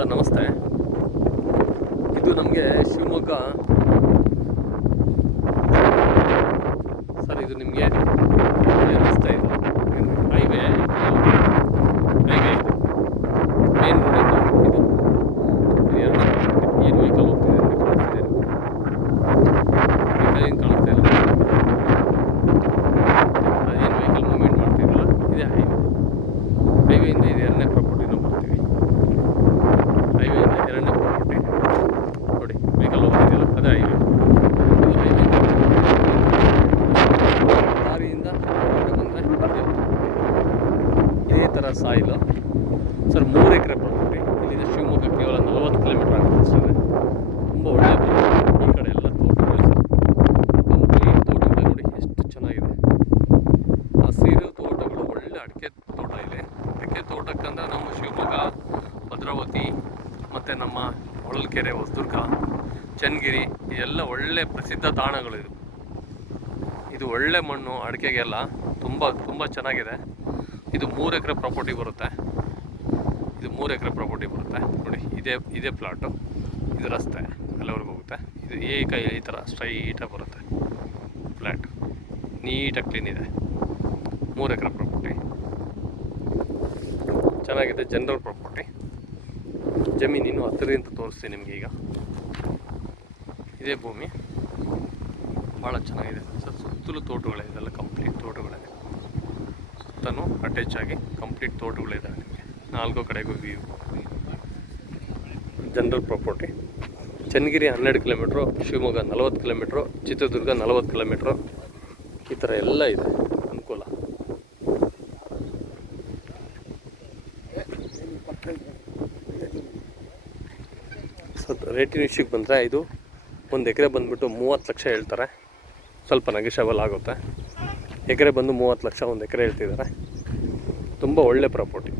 Sir ನಮಸ್ತೆ. ಇದು ನಮಗೆ ಶಿವಮೊಗ್ಗ ಸರ್. ಇದು ನಿಮಗೆ ರಸ್ತೆ, ಇದು ಹೈವೇ ಮೇನ್ ರೋಡಿಂದ ಇದು ಏನು ವೆಹಿಕಲ್ ಹೋಗ್ತಿದೆ ಕಾಣಿಸ್ತಾ ಇಲ್ಲ. ಅದೇನು ವೆಹಿಕಲ್ ಮೂವ್ಮೆಂಟ್ ಮಾಡ್ತಿರಲ್ಲ, ಇದೇ ಹೈವೇಯಿಂದ ಇದು ಎರಡನೇ ಪ್ರಾಪರ್ಟಿ ನಾವು ಬರ್ತೀವಿ. ಹೈವೇಯಿಂದ ಎರಡನೇ ಪ್ರಾಪರ್ಟಿ ನೋಡಿ, ವೆಹಿಕಲ್ ಹೋಗ್ತಿದೆಯಲ್ಲ ಅದೇ ಹೈವೇ. ಇದು ಹೈವೇಯಿಂದ ದಾರಿಯಿಂದ ಬಂದರೆ ಇದೇ ಥರ ಸಾಯಿಲು ಸರ್. 3 ಎಕರೆ ಪ್ರಾಪರ್ಟಿ ಇಲ್ಲಿದೆ. ಶಿವಮೊಗ್ಗ ಕೇವಲ 40 ಕಿಲೋಮೀಟರ್ ಆಗುತ್ತೆ ಅಷ್ಟೇ. ತುಂಬ ಒಳ್ಳೆಯ ಪ್ರಾಪರ್ಟಿ. ಈ ಕಡೆ ಎಲ್ಲ ತೋಟಗಳು ಸರ್, ಕಂಪ್ಲೀಟ್ ತೋಟಗಳು ನೋಡಿ ಎಷ್ಟು ಚೆನ್ನಾಗಿದೆ. ಹಸಿರು ತೋಟಗಳು, ಒಳ್ಳೆ ಅಡಿಕೆ ತೋಟ ಇದೆ. ಅಡಿಕೆ ತೋಟಕ್ಕಂದ್ರೆ ನಮ್ಮ ಶಿವಮೊಗ್ಗ, ಭದ್ರಾವತಿ ಮತ್ತು ನಮ್ಮ ಹೊಳಲ್ಕೆರೆ, ಹೊಸದುರ್ಗ, ಚನ್ನಗಿರಿ ಇದೆಲ್ಲ ಒಳ್ಳೆ ಪ್ರಸಿದ್ಧ ತಾಣಗಳು. ಇದು ಒಳ್ಳೆ ಮಣ್ಣು ಅಡಿಕೆಗೆಲ್ಲ ತುಂಬ ಚೆನ್ನಾಗಿದೆ. ಇದು 3 ಎಕರೆ ಪ್ರಾಪರ್ಟಿ ಬರುತ್ತೆ. ಇದು 3 ಎಕರೆ ಪ್ರಾಪರ್ಟಿ ಬರುತ್ತೆ ನೋಡಿ. ಇದೇ ಪ್ಲಾಟು, ಇದು ರಸ್ತೆ ಎಲ್ಲವರೆಗೂ ಹೋಗುತ್ತೆ. ಇದು ಈ ಥರ ಸ್ಟ್ರೈಟಾಗಿ ಬರುತ್ತೆ ಫ್ಲ್ಯಾಟ್, ನೀಟಾಗಿ ಕ್ಲೀನ್ ಇದೆ. 3 ಎಕರೆ ಪ್ರಾಪರ್ಟಿ ಚೆನ್ನಾಗಿದೆ. General property. ಜಮೀನಿನ್ನು ಹತ್ತಿರದಿಂದ ತೋರಿಸ್ತೀನಿ ನಿಮಗೆ. ಈಗ ಇದೇ ಭೂಮಿ ಭಾಳ ಚೆನ್ನಾಗಿದೆ ಸರ್. ಸುತ್ತಲೂ ತೋಟಗಳೇ, ಇದೆಲ್ಲ ಕಂಪ್ಲೀಟ್ ತೋಟಗಳೇ. ಸುತ್ತಲೂ ಅಟ್ಯಾಚ್ ಆಗಿ ಕಂಪ್ಲೀಟ್ ತೋಟಗಳಿದೆ ನಿಮಗೆ. 4 ಕಡೆಗೂ view. General property. Channagiri 12 kilometre, Shivamogga 40 kilometre, Chitradurga 40 kilometre. ಈ ಥರ ಎಲ್ಲ ಇದೆ ಅನುಕೂಲ. ಸರ್ ರೇಟಿನ ವಿಷಯಕ್ಕೆ ಬಂದರೆ ಇದು 1 ಎಕರೆ ಬಂದುಬಿಟ್ಟು 30 ಲಕ್ಷ ಹೇಳ್ತಾರೆ. ಸ್ವಲ್ಪ ನೆಗೋಷಿಯಬಲ್ ಆಗುತ್ತೆ. ಎಕರೆ ಬಂದು 30 ಲಕ್ಷ 1 ಎಕರೆ ಹೇಳ್ತಿದ್ದಾರೆ. ತುಂಬ ಒಳ್ಳೆ ಪ್ರಾಪರ್ಟಿ.